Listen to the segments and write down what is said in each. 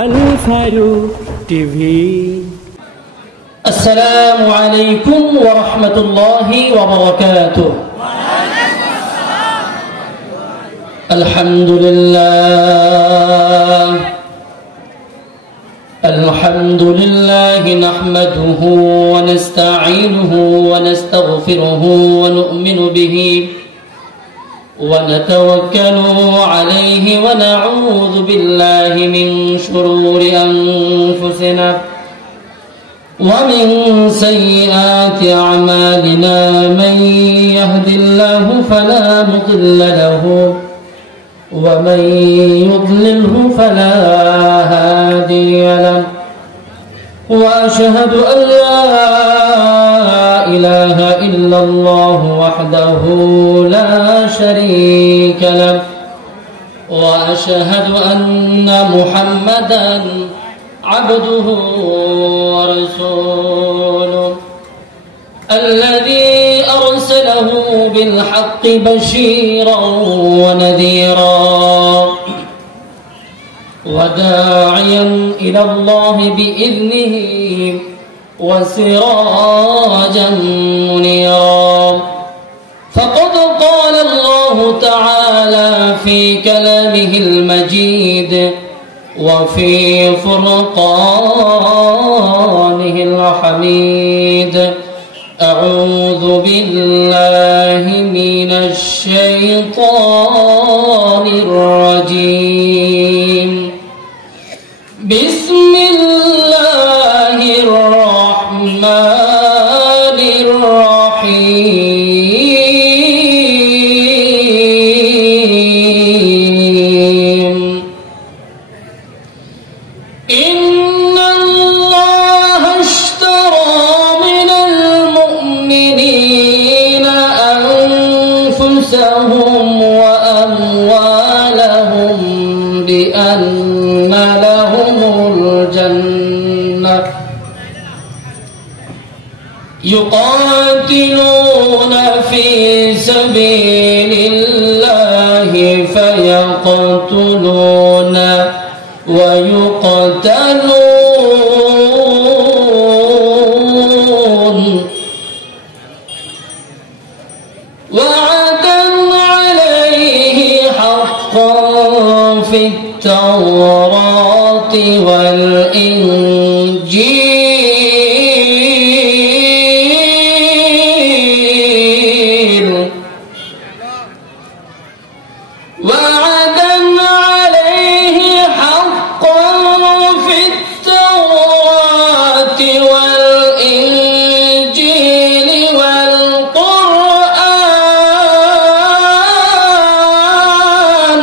Al Faruk TV. আসসালামু আলাইকুম ওয়া রাহমাতুল্লাহি ওয়া বারাকাতুহু। আলহামদুলিল্লাহ আলহামদুলিল্লাহি নাহমাদুহু ওয়া নাস্তাঈনুহু ওয়া নাস্তাগফিরুহু ওয়া নু'মিনু বিহি ونتوكل عليه ونعوذ بالله من شرور أنفسنا ومن سيئات أعمالنا من يهد الله فلا مضل له ومن يضلله فلا هادي له وأشهد أن لا إله إلا الله وحده لا شريك له وأشهد أن محمدا عبده ورسوله الذي أرسله بالحق بشيرا ونذيرا وداعيا إلى الله بإذنه وسراجا منيرا فقد قال الله تعالى في كلامه المجيد وفي فرقانه الحميد أعوذ بالله من الشيطان الرجيم بسم الله الرحمن الرحيم إن الله اشترى من المؤمنين أنفسهم وأموالهم بأن لهم الجنة يقاتلون في سبيل الله فيقتلون ويقتلون وعدا عليه حقا في التوراة والإنجيل وعدا عليه حقا في التوراة والإنجيل والقرآن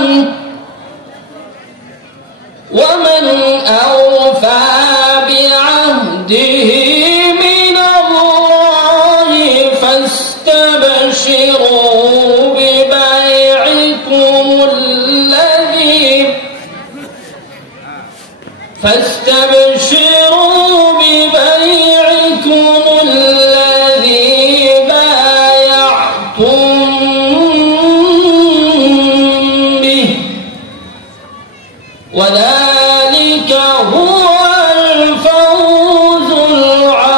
ومن أوفى بعهده من الله فاستبشروا ببيعكم الذي بايعتم به وذلك هو الفوز العظيم.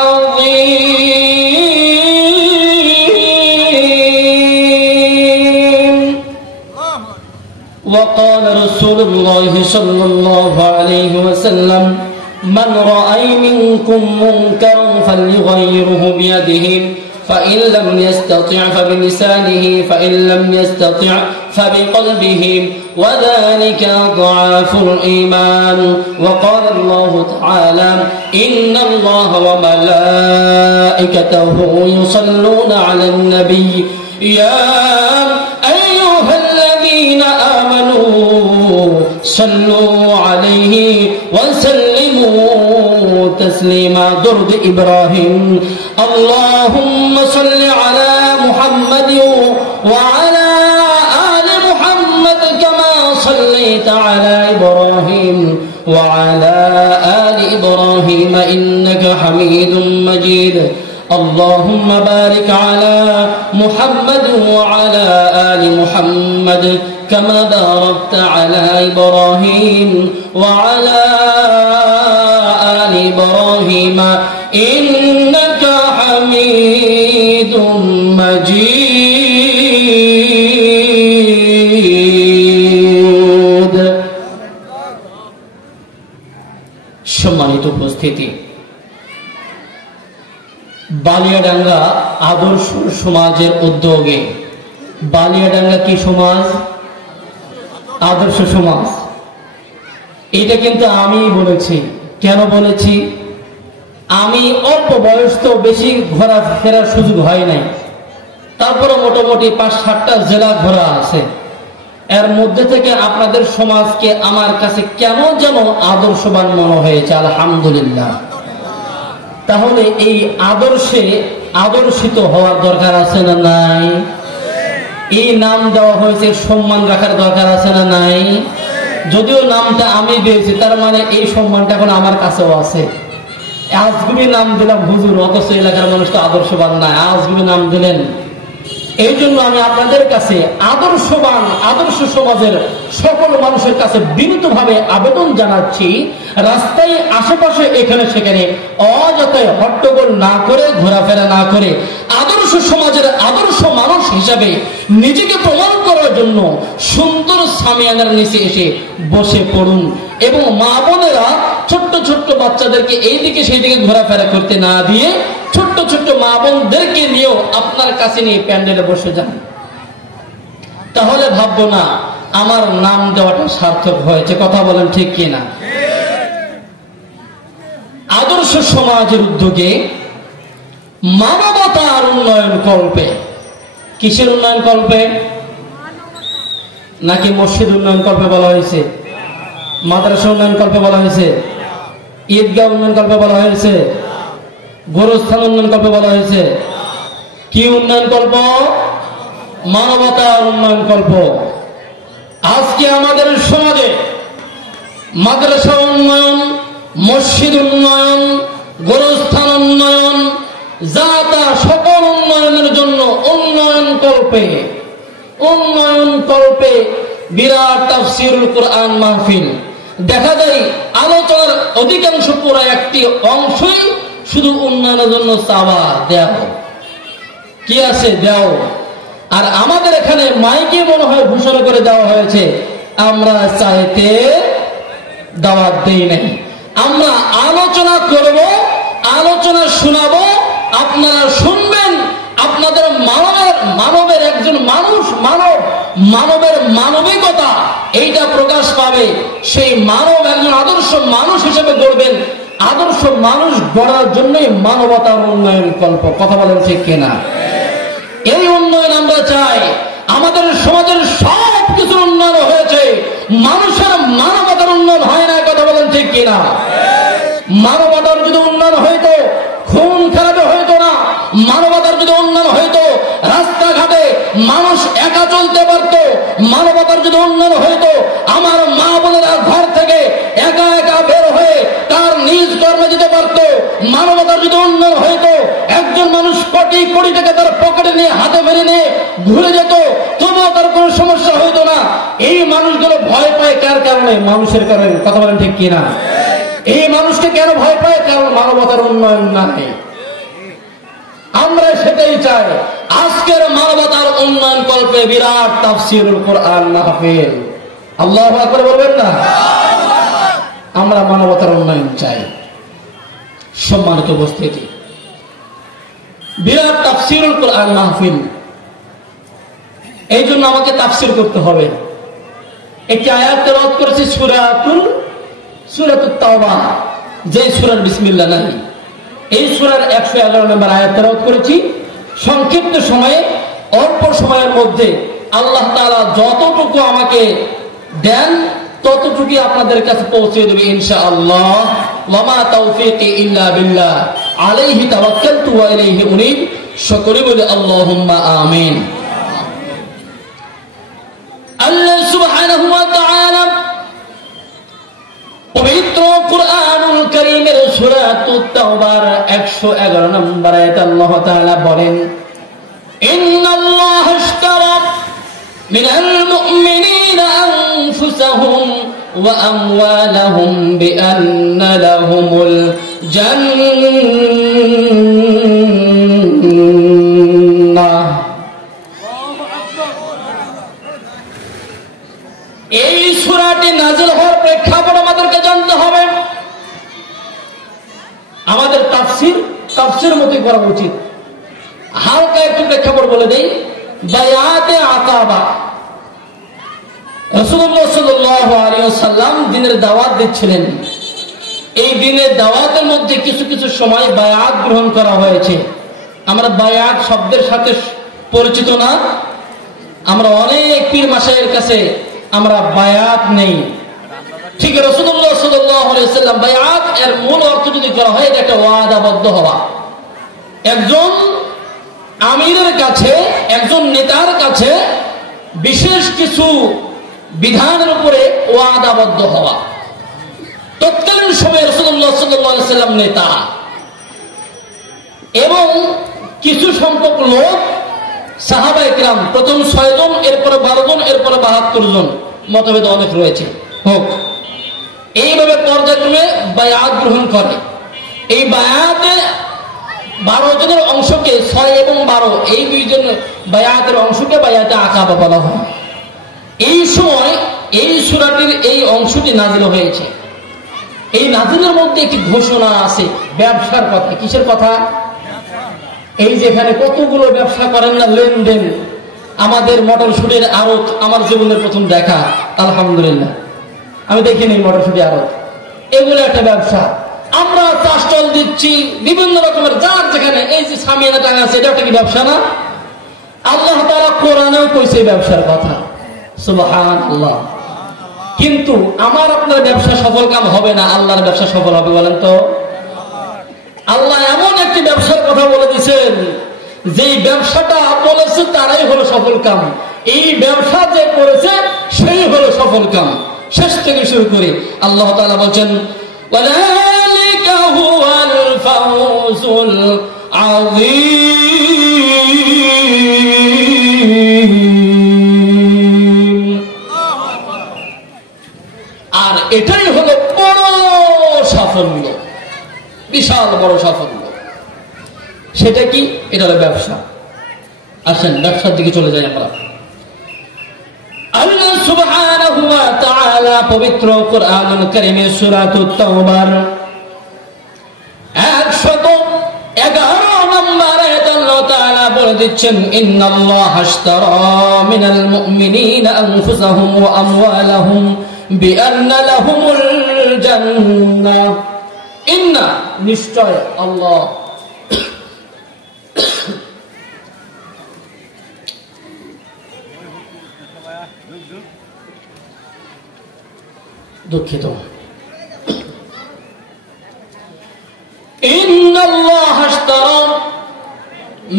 وقال رسول الله صلى الله عليه وسلم من رأى منكم منكرا فليغيره بيده فإن لم يستطع فبلسانه فإن لم يستطع فبقلبه وذلك ضعف الإيمان. وقال الله تعالى إن الله وملائكته يصلون على النبي يا أيها الذين آمنوا صلوا عليه وسلموا تسليما. درد إبراهيم اللهم صل على محمد وعلى آل محمد كما صليت على إبراهيم وعلى آل إبراهيم إنك حميد مجيد. اللهم بارك على محمد وعلى آل محمد كما باركت على إبراهيم وعلى آل إبراهيم إنك حميد مجيد. সম্মানিত উপস্থিতি, বালিয়াডাঙ্গা আদর্শ সমাজের উদ্যোগে, বালিয়াডাঙ্গা কি সমাজ? আদর্শ সমাজ। এটা কিন্তু আমি বলেছি। কেন বলেছি? আমি অল্প বয়স তো, বেশি ঘোরাফেরার সুযোগ হয় নাই, তারপরে মোটামুটি ৫-৭টা জেলা ঘোরা আছে। এর মধ্যে থেকে আপনাদের সমাজকে আমার কাছে কেমন যেন আদর্শবান মনে হয়েছে, আলহামদুলিল্লাহ। তাহলে এই আদর্শে আদর্শিত হওয়ার দরকার আছে না নাই? এই নাম দেওয়া হয়েছে, সম্মান রাখার দরকার আছে না নাই? যদিও নামটা আমি দিয়েছি, তার মানে এই সম্মানটা এখন আমার কাছেও আছে। আজগুবি নাম দিলাম হুজুর, অথচ এলাকার মানুষ তো আদর্শবান না, আজগুবি নাম দিলেন। এই জন্য আমি আপনাদের কাছে আদর্শবান, আদর্শ সমাজের সকল মানুষের কাছে বিনীতভাবে আবেদন জানাচ্ছি, রাস্তায় আশেপাশে এখানে সেখানে অযথায় হট্টগোল না করে, ঘোরাফেরা না করে, আদর্শ সমাজের আদর্শ মানুষ হিসাবে নিজেকে প্রমাণ করার জন্য সুন্দর সামিয়ানার নিচে এসে বসে পড়ুন। এবং মা বোনেরা ছোট্ট ছোট্ট বাচ্চাদেরকে এইদিকে সেইদিকে ঘোরাফেরা করতে না দিয়ে ছোট্ট ছোট্ট মা বোনদেরকে নিয়েও আপনার কাছে নিয়ে প্যান্ডেলে বসে যান। তাহলে ভাববো না আমার নাম দেওয়াটা সার্থক হয়েছে। কথা বলেন ঠিক কিনা? আদর্শ সমাজের উদ্যোগে মানবতার উন্নয়ন কল্পে, কিসের উন্নয়ন কল্পে? নাকি মসজিদ উন্নয়ন কল্পে বলা হয়েছে? মাদ্রাসা উন্নয়ন কল্পে বলা হয়েছে? ঈদগাহ উন্নয়ন কল্পে বলা হয়েছে? গোরস্থান উন্নয়ন কল্পে বলা হয়েছে? কি উন্নয়ন কল্প? মানবতার উন্নয়ন কল্প। আজকে আমাদের সমাজে মাদ্রাসা উন্নয়ন, মসজিদ উন্নয়ন, গোরস্থান উন্নয়ন, জাতা সকল উন্নয়নের জন্য উন্নয়ন কল্পে বিরাট তাফসীরুল কোরআন মাহফিল। দেখা যায় আলোচনার অধিকাংশ পুরো একটি অংশই শুধু উন্নয়নের জন্য চাওয়া দেও, কি আছে দেও। আর আমাদের এখানে মাইকে মনে হয় ঘোষণা করে দেওয়া হয়েছে আমরা চাইতে দাওয়াত দেই নাই। আমরা আলোচনা করব, আলোচনা শোনাবো, আপনারা শুনবেন। আপনাদের মানবের একজন মানুষ, মানবের মানবিকতা এইটা প্রকাশ পাবে। সেই মানব একজন আদর্শ মানুষ হিসেবে গড়বেন। আদর্শ মানুষ গড়ার জন্যই মানবতার উন্নয়ন কল্প। কথা বলেন ঠিক কিনা? এই উন্নয়ন আমরা চাই। আমাদের সমাজের সব কিছুর উন্নয়ন হয়েছে, মানুষের মানবতার উন্নয়ন হয় না। কথা বলেন ঠিক কিনা? মানবতার যদি উন্নয়ন হইতো খুন খারাপে হইতো না। মানবতার যদি উন্নয়ন হইতো রাস্তাঘাটে মানুষ একা চলতে পারতো। মানবতার যদি উন্নয়ন হইতো আমার মা বোনেরা ঘর থেকে একা একা বের হয়ে তার নিজ কর্মে যেতে পারতো। মানবতার যদি উন্নয়ন হইতো একজন মানুষ কোটি কোটি টাকা তার পকেটে নিয়ে হাতে মেরে নিয়ে ঘুরে যেত, তবুও তার কোনো সমস্যা হইতো না। এই মানুষগুলো ভয় পায় কার কারণে? মানুষের কারণে। কথা বলেন ঠিক কিনা? এই মানুষকে কেন ভয় পায়? কারণ মানবতার উন্নয়ন নাই। আমরা সেটাই চাই। আজকের মানবতার উন্নয়ন কল্পে বিরাট তাফসীরুল কোরআন মাহফিল। আল্লাহু আকবার বলবেন না? আমরা মানবতার উন্নয়ন চাই। সম্মানিত উপস্থিতি, বিরাট তাফসীরুল কোরআন মাহফিল। এই জন্য আমাকে তাফসীর করতে হবে। একটি আয়াত তেলাওয়াত করেছি সূরাতুত তাওবা, যে সূরার বিসমিল্লাহ নাই। এই সূরার 111 নম্বর আয়াত তেলাওয়াত করেছি। সংক্ষিপ্ত সময়ে, অল্প সময়ের মধ্যে আল্লাহ তাআলা যতটুকু আমাকে দেন ততটুকুই আপনাদের কাছে পৌঁছে দেবে ইনশাআল্লাহ। ওয়ামা তাওফীকি ইল্লা বিল্লাহ, আলাইহি তাওয়াক্কালতু ওয়া ইলাইহি উনীব। সকলে বলে আল্লাহুম্মা আমিন। আল্লাহ সুবহানাহু ওয়া তাআলা পবিত্র কুরআনুল কারীমের সূরাতুত তাওবার 111 নম্বর আয়াতে আল্লাহ তাআলা বলেন, ইন্নাল্লাহা ইশতারা মিনাল মুমিনিনা أنفسهم وأموالهم بأن لهم الجنة এই সূরাটি নাযিল হওয়ার প্রেক্ষাপট আমাদেরকে জানতে হবে। আমাদের তাফসীর মতই করা উচিত। হালকা একটু প্রেক্ষাপট বলে দেই। বায়াতে আকাবা, রাসূলুল্লাহ সাল্লাল্লাহু আলাইহি ওয়াসাল্লাম দ্বীনের দাওয়াত দিচ্ছিলেন। এই দ্বীনের দাওয়াতের মধ্যে কিছু কিছু সময় বায়াত গ্রহণ করা হয়েছে। আমরা বায়াত শব্দের সাথে পরিচিত না। আমরা অনেক পীর মাশায়েখের কাছে আমরা বায়াত নেই। ঠিক রাসূলুল্লাহ সাল্লাল্লাহু আলাইহি ওয়াসাল্লাম বায়াত এর মূল অর্থ যদি করা হয়, এটা একটা ওয়াদাবদ্ধ হওয়া। একজন আমিরের কাছে, একজন নেতার কাছে বিশেষ কিছু বিধানের উপরে ওয়াদাবদ্ধ হওয়া। তৎকালীন সময়ে রাসূলুল্লাহ সাল্লাল্লাহু আলাইহি ওয়াসাল্লাম নেতা এবং কিছু সংখ্যক লোক সাহাবায়ে কিরাম, প্রথম 6 জন, এরপরে 12 জন, এরপরে 72 জন, মতভেদ অনেক রয়েছে হোক, এইভাবে পর্যায়ক্রমে বায়াত গ্রহণ করে। এই বায়াতে 12 জনের অংশকে 6 এবং 12 এই 2 জন বায়াতের অংশকে বায়াতে আকাবা বলা হয়। এই সময় এই সূরাটির এই অংশটি নাযিল হয়েছে। এই নাযিলের মধ্যে একটি ঘোষণা আছে ব্যবসার কথা। কিসের কথা? এই যেখানে কতগুলো ব্যবসা করেন না, লেনদেন। আমাদের মটরশুটির আড়ত আমার জীবনের প্রথম দেখা, আলহামদুলিল্লাহ। আমি দেখিনি মটরশুটি আড়ত, এগুলো একটা ব্যবসা। আমরা চাষটল দিচ্ছি বিভিন্ন রকমের, যার যেখানে এই যে সামিয়ানা টাকা আছে, এটা একটা কি ব্যবসা না? আল্লাহ তাআলা কোরআনেও কইছে ব্যবসার কথা, সুবহানাল্লাহ। কিন্তু আমার আপনার ব্যবসা সফল কাম হবে না, আল্লাহর ব্যবসা সফল হবে বলেন তো? আল্লাহ এমন একটি ব্যবসার কথা বলে দিয়েছেন, যে ব্যবসাটা বলেছে তারাই হলো সফল কাম। এই ব্যবসা যে করেছে সেই হলো সফল কাম। শেষ থেকে শুরু করে আল্লাহ তাআলা বলেন, ওয়ালালিকা হুয়াল ফাউজুল আযীম। আর এটাই হলো বড় সাফল্য, বিশাল বড় সাফল্য। সেটা কি? এটা হলো ব্যবসা। আসেন ব্যবসার দিকে চলে যাই আমরা। আল্লাহ সুবহানাহু ওয়া তাআলা পবিত্র কোরআনুল কারীমে সূরাতুত তাওবার 111 নম্বর আয়াতে আল্লাহ তাআলা বলে দিচ্ছেন, ইন্নাল্লাহা আশতারা মিনাল মুমিনিনা আনফুসাহুম ওয়া আমওয়ালাহুম বিআন্না লাহুমুল জান্নাহ। ইন্না, নিশ্চয় আল্লাহ, দুঃখিত, ইন্নাল্লাহা আশতারা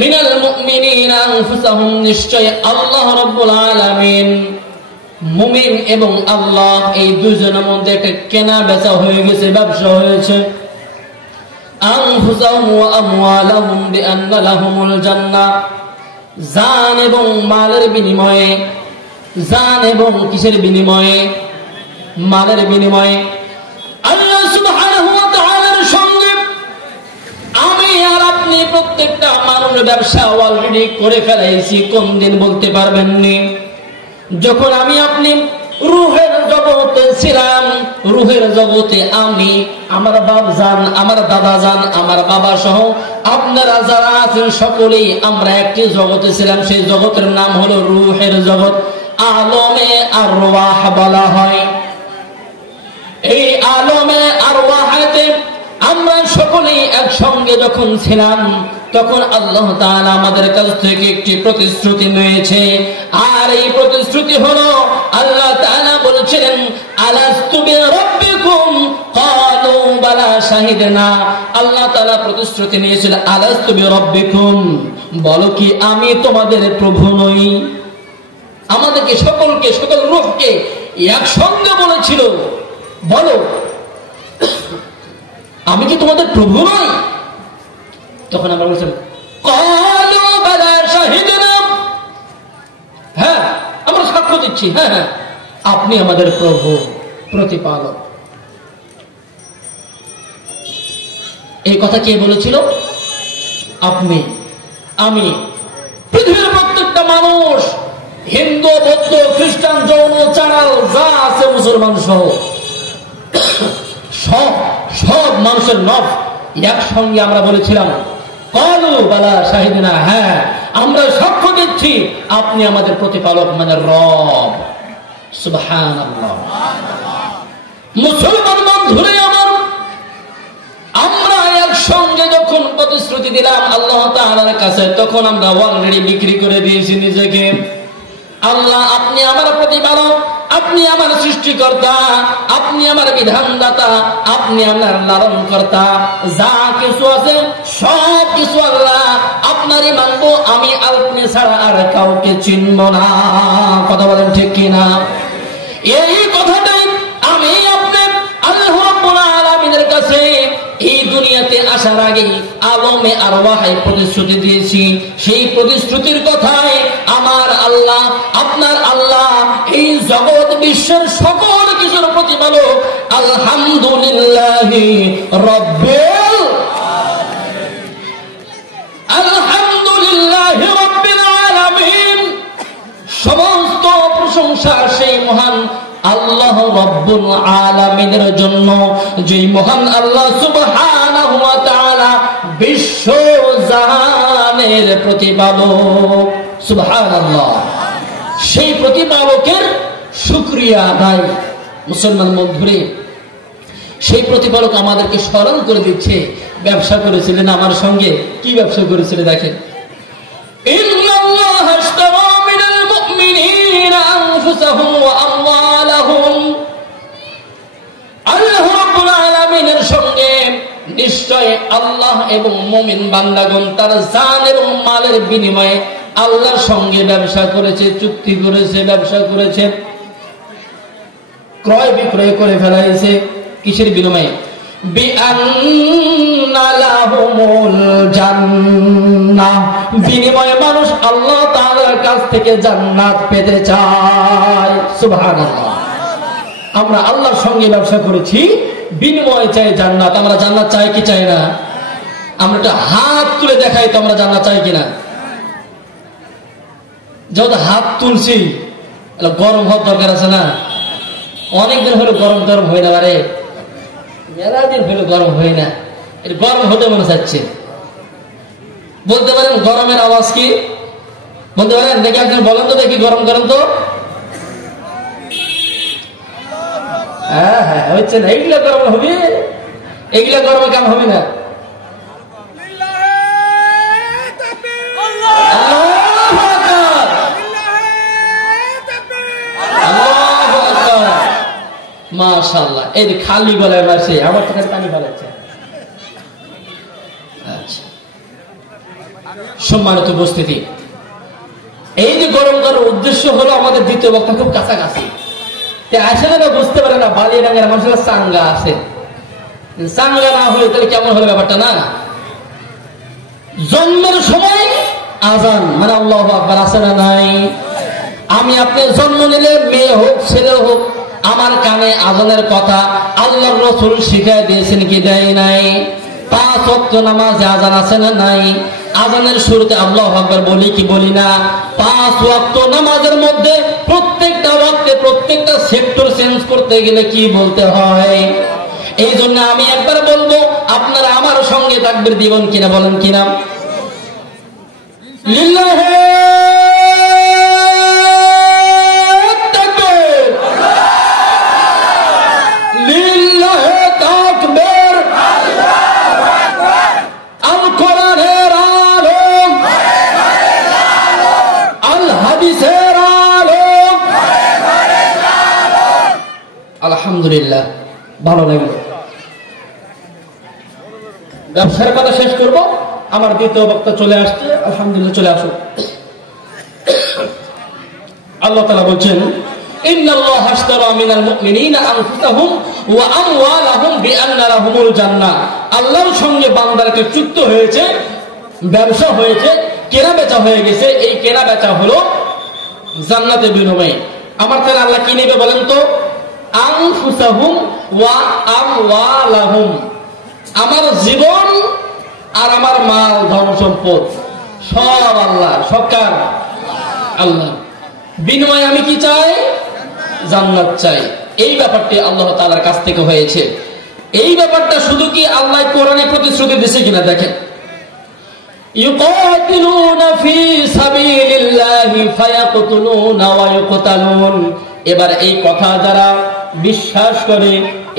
মিনাল মুমিনিনা আনফুসাহুম, নিশ্চয় আল্লাহ রাব্বুল আলামিন মুমিন এবং আল্লাহ এই দুজনের মধ্যে একটা কেনা বেচা হয়ে গেছে, ব্যবসা হয়েছে। আনফুসাহুম ওয়া আমওয়ালাহুম বিআন্না লাহুমুল জান্নাহ, জান এবং মালের বিনিময়ে। জান এবং কিসের বিনিময়ে? মালের বিনিময়ে। আল্লাহ সুবহানাহু ওয়া তাআলার সঙ্গে আমি আর আপনি প্রত্যেকটা মানুষ ব্যবসা অলরেডি করে ফেলাইছি। কোন দিন বলতে পারবেন নি? যখন আমি আপনি রূহের জগতে ছিলাম, রূহের জগতে আমি, আমার বাপ জান, আমার দাদা জান, আমার বাবা সহ আপনারা যারা আছেন সকলেই আমরা একটি জগতে ছিলাম। সেই জগতের নাম হলো রূহের জগৎ, আলমে আরওয়াহ বলা হয়। এই আলমে আরওয়াহতে আমরা সকলেই একসঙ্গে যখন ছিলাম, তখন আল্লাহ তাআলা আমাদের কাছ থেকে একটি প্রতিশ্রুতি নিয়েছে। আর এই প্রতিশ্রুতি হলো, আল্লাহ তাআলা বলেছিলেন, আলাস্তু বিরাব্বিকুম ক্বালু বালা শাহিদনা। আল্লাহ তাআলা প্রতিশ্রুতি নিয়েছিল, আলাস্তু বিরাব্বিকুম, বলো কি আমি তোমাদের প্রভু নই? আমাদেরকে সকলকে, সকল রূহকে একসঙ্গে বলেছিল, বলো আমি কি তোমাদের প্রভু নই? তখন আমরা বলছিলাম, ক্বালু বালা শাহিদনা, হ্যাঁ আমরা সাক্ষ্য দিচ্ছি, হ্যাঁ হ্যাঁ আপনি আমাদের প্রভু, প্রতিপালক। এই কথা কে বলেছিল? আপনি, আমি, পৃথিবীর প্রত্যেকটা মানুষ, হিন্দু, বৌদ্ধ, খ্রিস্টান, জৈন, চারাল যা আছে, মুসলমান সহ সব মানুষের নফ একসঙ্গে আমরা বলেছিলাম, কলু বালা শাহিদিনা, হ্যাঁ আমরা সাক্ষ্য দিচ্ছি আপনি আমাদের প্রতিপালক, মানে রব। সুবহানাল্লাহ। মুসলমান বন্ধুরে আমার, আমরা একসঙ্গে যখন প্রতিশ্রুতি দিলাম আল্লাহ তাআলার কাছে, তখন আমরা অলরেডি বিক্রি করে দিয়েছি নিজেকে। আল্লাহ আপনি আমার প্রতিপালক, আপনি আমার সৃষ্টিকর্তা, আপনি আমার বিধানদাতা, আপনি আমার লালনকর্তা, যা কিছু আছে সব কিছু আল্লাহ আপনারই মানবো, আমি আপনি ছাড়া আর কাউকে চিনব না। কথা বলেন ঠিক কিনা? এই কথাটাই আমি আপনি আল্লাহ রাব্বুল আলামিনের কাছে এই দুনিয়াতে আসার আগে আলমে আরওয়াহে প্রতিশ্রুতি দিয়েছি। সেই প্রতিশ্রুতির কথায় আমার আল্লাহ, আপনার আল্লাহ, এই জগৎ বিশ্বের সকল কিছুর প্রতিপালক, আলহামদুলিল্লাহি রাব্বিল আলহামদুলিল্লাহি রাব্বিল আলামিন। সমস্ত প্রশংসা সেই মহান আল্লাহ রাব্বুল আলামিনের জন্য, যেই মহান আল্লাহ সুবহানাহু ওয়া তাআলা বিশ্ব জাহানের প্রতিপালক। সুবহানাল্লাহ। সেই প্রতিপালকের শুকরিয়া আদায়। মুসলমান বন্ধুরে, সেই প্রতিপালক আমাদেরকে স্মরণ করে দিচ্ছে, ব্যবসা করেছিলেন আমার সঙ্গে। কি ব্যবসা করেছিলেন দেখেন, ইন্নাল্লাহা আশতারা মিনাল মুমিনিনা আনফুসাহুম ওয়া আমওয়ালাহুম। আল্লাহ রাব্বুল আলামিনের সঙ্গে নিশ্চয় আল্লাহ এবং মুমিন বান্দাগণ তার জান এবং মালের বিনিময়ে আল্লাহর সঙ্গে ব্যবসা করেছে, চুক্তি করেছে, ব্যবসা করেছে, ক্রয় বিক্রয় করে ফেলাইছে। কিসের বিনিময়ে? বিআন্না লাহুমুল জান্নাহ। বিনিময়ে মানুষ আল্লাহ তাআলার কাছ থেকে জান্নাত পেতে চায়। সুবহানাল্লাহ। আমরা আল্লাহর সঙ্গে ব্যবসা করেছি, বিনিময়ে চাই জান্নাত। আমরা জান্নাত চাই কি চাই না? আমরা একটা হাত তুলে দেখাই তো আমরা জান্নাত চাই কিনা? যেহেতু হাত তুলছি, গরম হওয়ার দরকার আছে না? অনেকদিন হলো গরম গরম হয় না, বারে মেলা দিন হলো গরম হয় না, এটা গরম হতে মনে চাচ্ছে। বলতে পারেন গরমের আওয়াজ কি? বলতে পারেন? দেখি একজন বলেন তো, দেখি গরম গরম তো। হ্যাঁ হ্যাঁ হচ্ছে না, এইগুলা গরম হবে, এইগুলা গরমে কাম হবে না। মাশাআল্লাহ। এই যে খালি গলায় মারছে, আমার তো পানি ফেলাচ্ছে। আচ্ছা, সম্মানিত উপস্থিতি, এই যে গরম করার উদ্দেশ্য হলো আমাদের দ্বিতীয় বক্তা খুব কাছাকাছি। আসলে না বুঝতে পারে না, বালিয়া ডাঙ্গার মানুষের চাঙ্গা আছে, চাঙ্গা না হলে তাহলে কেমন হলো ব্যাপারটা না? জন্মের সময় আজান, মানে আল্লাহু আকবার আছে না নাই? আমি আপনি জন্ম নিলে, মেয়ে হোক ছেলে হোক, আমার কানে আজানের কথা আল্লাহর রাসূল শিখায় দিয়েছেন কি দেয় নাই? 5 ওয়াক্ত নামাজে আজান আছে না নাই? আজানের শুরুতে আল্লাহু আকবার বলি কি বলি না? 5 ওয়াক্ত নামাজের মধ্যে প্রত্যেকটা ওয়াক্তে প্রত্যেকটা সেক্টর চেঞ্জ করতে গেলে কি বলতে হয়? এই জন্য আমি একবার বলবো, আপনারা আমার সঙ্গে তাকবীর দিবেন কিনা, বলেন কিনা? লিল্লাহি আলহামদুলিল্লাহ, ভালো লাগলো। ব্যবসার কথা শেষ করব, আমার দ্বিতীয় বক্তা চলে আসছে। আলহামদুলিল্লাহ, চলে আসুন। আল্লাহ তাআলা বলছেন, ইন্নাল্লাহা আশতারা মিনাল মুমিনিনা আনফুসাহুম ওয়া আমওয়ালাহুম বিআন্না লাহুমুল জান্নাহ। আল্লাহর সঙ্গে বান্দার একটা চুক্তি হয়েছে, ব্যবসা হয়েছে, কেনা বেচা হয়ে গেছে। এই কেনা বেচা হলো জান্নাতের বিনিময়ে। আমার থেকে আল্লাহ কি নেবে বলেন তো? আনফুসাহুম ওয়া আমওয়ালাহুম, আমার জীবন আর আমার মাল ধন সম্পদ সব আল্লাহ, সব কার? আল্লাহ। বিনিময়ে আমি কি চাই? জান্নাত চাই। এই ব্যাপারটি আল্লাহ তাআলার কাছ থেকে হয়েছে। এই ব্যাপারটা শুধু কি আল্লাহ কোরআনে প্রতিশ্রুতি দিয়েছে কিনা দেখেন, ইউকাতিলুনা ফি সাবিলিল্লাহি ফায়াকতুলুনা ওয়া ইউকতালুন। এবার এই কথা যারা বিশ্বাস করে,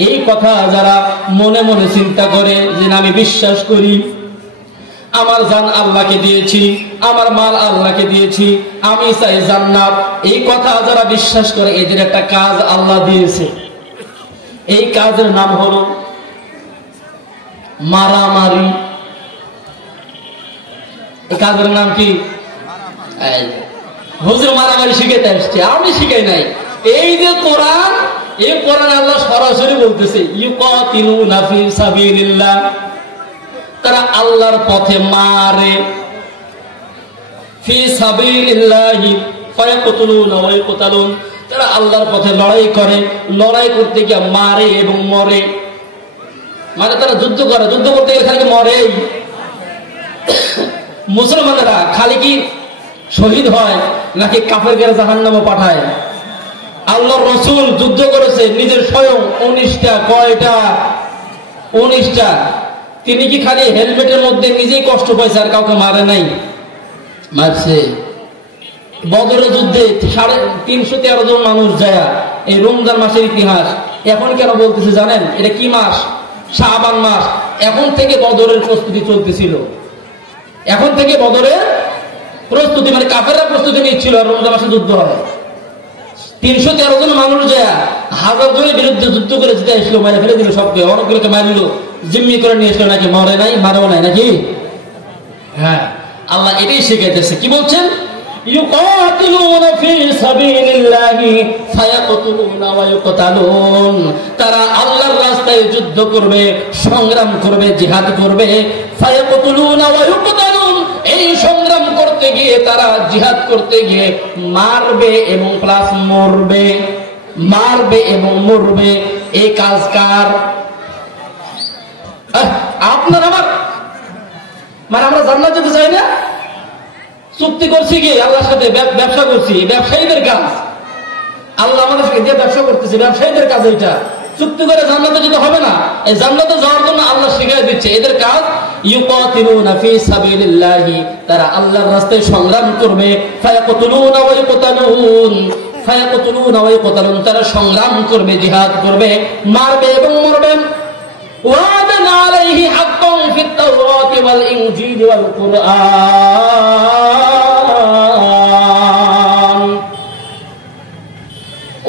এই কথা যারা মনে মনে চিন্তা করে যে আমি বিশ্বাস করি, আমার জান আল্লাহকে দিয়েছি, আমার মাল আল্লাহকে দিয়েছি, আমি চাই জান্নাত, এই কথা যারা বিশ্বাস করে এদের একটা কাজ আল্লাহ দিয়েছে। এই কাজের নাম হলো মারামারি। এই কাজের নাম কি? হুজুর মারামারি শিখাইতে আসছে, আমি শিখাই নাই। এই যে কোরআন, এই কোরআন আল্লাহ সরাসরি বলতেছে ইউকাতিলুনা ফি সাবিলিল্লাহ, তারা আল্লাহর পথে মারে। ফি সাবিলিল্লাহি ফায়াকতুলুনা ওয়া ইউকতালুন, তারা আল্লাহর পথে লড়াই করে, লড়াই করতে গিয়ে মারে এবং মরে। মানে তারা যুদ্ধ করে, যুদ্ধ করতে গিয়ে খালি মরে। মুসলমানেরা খালি কি শহীদ হয় নাকি কাফেরদের জাহান্নামে পাঠায়? আল্লাহর রাসূল যুদ্ধ করেছে নিজের স্বয়ং 19টা, কয়টা? 19টা। তিনি কি খালি হেলমেটের মধ্যে নিজেই কষ্ট পাইছে আর কাউকে মারে নাই? মারছে। বদরের যুদ্ধে 313 জন মানুষ যায়। এই রমজান মাসের ইতিহাস এখন কেন বলতেছে জানেন? এটা কি মাস? শাবান মাস। এখন থেকে বদরের প্রস্তুতি চলতেছিল, এখন থেকে বদরের প্রস্তুতি, মানে কাফেররা প্রস্তুতি নিচ্ছিল আর রমজান মাসে যুদ্ধ হয়। 313 জন মানুষ যায় 1000 জনের বিরুদ্ধে যুদ্ধ করে জিতে আসলো, মারে ফেলে দিল সবকে, অনেকগুলোকে মারিল, জিম্মি করে নিয়ে আসলো। নাকি মরে নাই? মারেও নাই নাকি? হ্যাঁ, আল্লাহ এটাই শিখাইতেছে। কি বলছেন? ইউকাতিলুনা ফি সাবিলিল্লাহি ফায়াকতুলুনা ওয়া ইউকতালুন, তারা আল্লাহর রাস্তায় যুদ্ধ করবে, সংগ্রাম করবে, জিহাদ করবে। ফায়াকতুলুনা ওয়া ইউকতালুন, এই সংগ্রাম করতে গিয়ে, তারা জিহাদ করতে গিয়ে মারবে এবং প্লাস মরবে, মারবে এবং মরবে। এই কাজ কার? আপনার আমার। মানে আমরা জান্নাত যেতে চাই না, চুক্তি করছি কি আল্লাহর সাথে, ব্যবসা করছি, ব্যবসায়ীদের কাজ। আল্লাহ আমাদের সাথে দিয়ে ব্যবসা করতেছে, ব্যবসায়ীদের কাজ। এটা চুক্তি করে জান্নাতে যেতে হবে না। এই জান্নাতে যাওয়ার জন্য আল্লাহ শিখাই দিচ্ছে এদের কাজ। ইউকাতিলুনা ফি সাবিলিল্লাহি, তারা আল্লাহর রাস্তায় সংগ্রাম করবে। ফায়াকতুলুনা ওয়া ইউকতালুন, ফায়াকতুলুনা ওয়া ইউকতালুন, তারা সংগ্রাম করবে, জিহাদ করবে, মারবে এবং মরবে। ওয়াদান আলাইহি হাক্কান ফিত তাওরাতি ওয়াল ইনজিল ওয়াল কুরআন,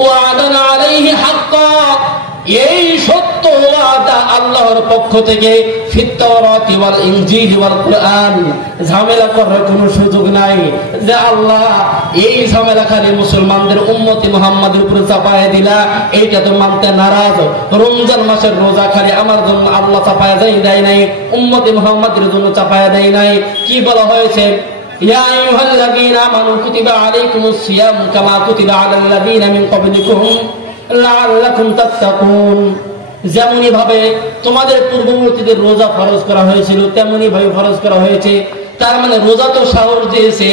ওয়াদান আলাইহি হাক্কান, এই সত্য ওয়াদা আল্লাহর পক্ষ থেকে। ফিত তাওরাতি ওয়াল ইনজিল ওয়াল কুরআন, ঝামেলা করার কোনো সুযোগ নাই যে আল্লাহ এই ঝামেলা খালি মুসলমানদের উম্মতি মুহাম্মাদের উপরে চাপায় দিলা, এইটা তো মানতে নারাজ। রমজান মাসের রোজা খালি আমার জন্য আল্লাহ চাপায় দেয় নাই, উম্মতি মুহাম্মাদের জন্য চাপায় দেয় নাই। কি বলা হয়েছে? ইয়া আইয়ুহাল্লাযীনা আমানু কুতিবা আলাইকুমুস সিয়ামু কামা কুতিবা আলাল্লাযীনা মিন ক্বাবলিকুম লাআল্লাকুম তাত্তাকুন, যেমনি ভাবে তোমাদের পূর্ববর্তীদের রোজা ফরজ করা হয়েছিল তেমনি ভাবে ফরজ করা হয়েছে। তার মানে রোজা তো সাহর দিয়েছে।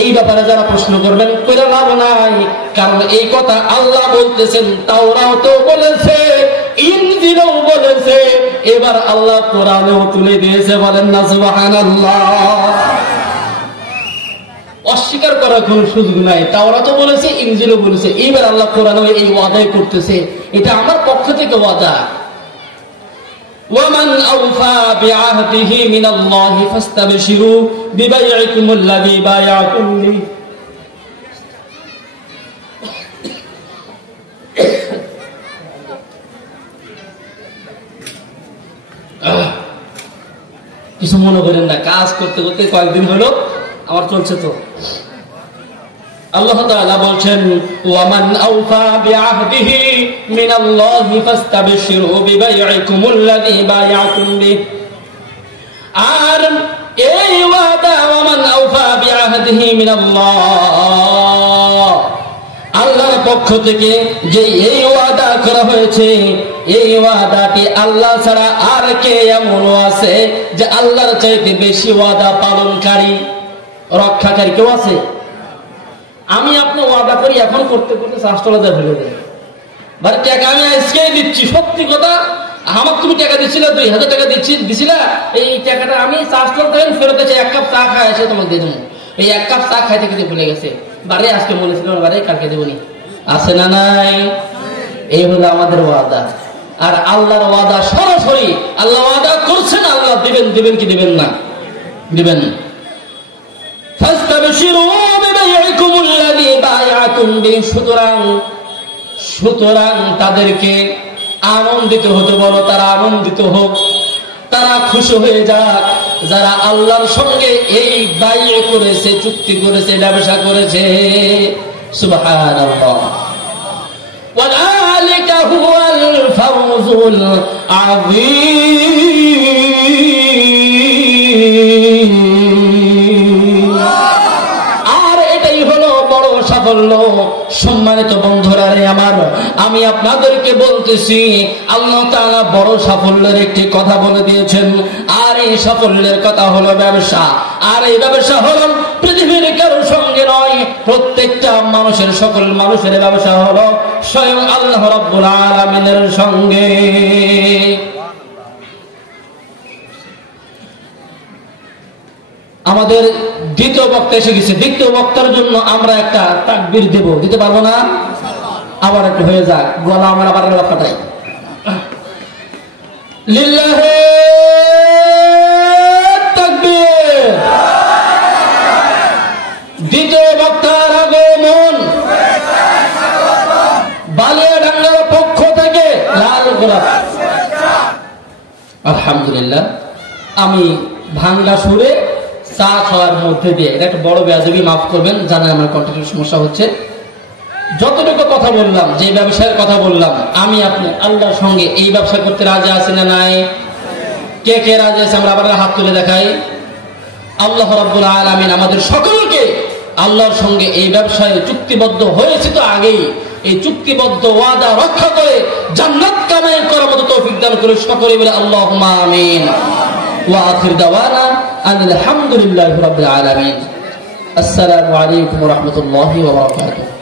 এই ব্যাপারে যারা প্রশ্ন করবেন কইরা লাভ নাই, কারণ এই কথা আল্লাহ বলতেছেন, তাওরাতও বলেছে, ইনজিলও বলেছে, এবার আল্লাহ কোরআনেও তুলে দিয়েছে। বলেন না সুবহানাল্লাহ। অস্বীকার করার কোন সুযোগ নাই। তাওরাতও বলেছে, ইনজিলও বলেছে, এইবার আল্লাহ কোরআনে এই ওয়াদাই করতেছে, এটা আমার পক্ষ থেকে ওয়াদা। ওয়ামান আওফা বিআহদিহি মিনাল্লাহি ফাস্তাবশিরু বিবাইইকুমুল্লাযী বায়াতুম বিহি। কিছু মনে করেন না, কাজ করতে করতে কয়েকদিন হলো আমার চলছে তো। আল্লাহ তাআলা বলছেন, ওয়ামান আওফা বিআহদিহি মিনাল্লাহি ফাস্তাবশিরু বিবাইইকুমুল্লাযী বায়াতুম বিহি। আর এই ওয়াদা, ওয়ামান আওফা বিআহদিহি মিনাল্লাহ, আল্লাহর পক্ষ থেকে যে এই ওয়াদা করা হয়েছে, এই ওয়াদাটি আল্লাহ ছাড়া আর কে এমন আছে যে আল্লাহর চাইতে বেশি ওয়াদা পালনকারী, রক্ষাকারী কেউ আছে? আমি আপনি ওয়াদা করি, এখন করতে করতে শাস্ত্রটা ফেলে দেয়। বাড়ি টাকা আমি আজকেই দিচ্ছি, সত্যি কথা, আমাকে তুমি টাকা দিচ্ছিল, 2000 টাকা দিছিলা, এই টাকাটা আমি শাস্ত্র ফেরত আছে, 1 কাপ চা খায় এসে তোমাকে দিয়ে দেবো। এই 1 কাপ চা খাইতে খেতে ভুলে গেছে, বাড়ি আজকে বলেছিল, বাড়ি কালকে দেবনি, আছে না নাই? এই হলো আমাদের ওয়াদা। আর আল্লাহর ওয়াদা সরাসরি, আল্লাহ ওয়াদা করছেন, আল্লাহ দিবেন, দিবেন কি দিবেন না? দিবেন। সুতরাং তাদেরকে আনন্দিত হতে বলো, তারা আনন্দিত হোক, তারা খুশি হয়ে যাক যারা আল্লাহর সঙ্গে এই বাইয়ে করেছে, চুক্তি করেছে, ব্যবসা করেছে। সুবহানাল্লাহ। ওয়াযালিকা হুয়াল ফাওজুল আযীম। আর এটাই হলো বড় সাফল্য। সম্মানিত বন্ধুরা রে আমার, আমি আপনাদেরকে বলতেছি, আল্লাহ তাআলা বড় সাফল্যের একটি কথা বলে দিয়েছেন। আর এই সাফল্যের কথা হলো ব্যবসা। আর এই ব্যবসা হলো পৃথিবীর কারোর সঙ্গে নয়, প্রত্যেকটা মানুষের, সকল মানুষের ব্যবসা হলো স্বয়ং আল্লাহ রাব্বুল আলামিনের সঙ্গে। আমাদের দ্বিতীয় বক্তা এসে গেছে। দ্বিতীয় বক্তার জন্য আমরা একটা তাকবীর দেব, দিতে পারবো না? আবার একটু হয়ে যাক, গলা আমার আবার গলা ফাটাই। লিল্লাহি তাকবীর। দ্বিতীয় বক্তার আগমন বালিয়াডাঙ্গার পক্ষ থেকে লাল গোলাপ। আলহামদুলিল্লাহ। আমি ভাঙ্গা সুরে চা খাওয়ার মধ্যে দিয়ে, এটা একটা বড় বেয়াদবি, মাফ করবেন, জানেন আমার কন্ট্রাক্টের সমস্যা হচ্ছে। যতটুকু কথা বললাম, যে ব্যবসার কথা বললাম, আমি আপনি আল্লাহর সঙ্গে এই ব্যবসা করতে রাজি আছি না নাই? কে কে রাজি আছে? আমরা আবার হাত তুলে দেখাই। আল্লাহ রাব্বুল আলামিন আমাদের সকলকে আল্লাহর সঙ্গে এই ব্যবসায় চুক্তিবদ্ধ হয়েছে তো আগেই, এই চুক্তিবদ্ধ ওয়াদা রক্ষা করে জান্নাত কামাই করার মতো তৌফিক দান করে সকলে বলে আল্লাহুম্মা আমিন। ওয়া আখির দাওয়ানা আলহামদুলিল্লাহি রাব্বিল আলামিন। আসসালামু আলাইকুম ওয়া রাহমাতুল্লাহি ওয়া বারাকাতুহু।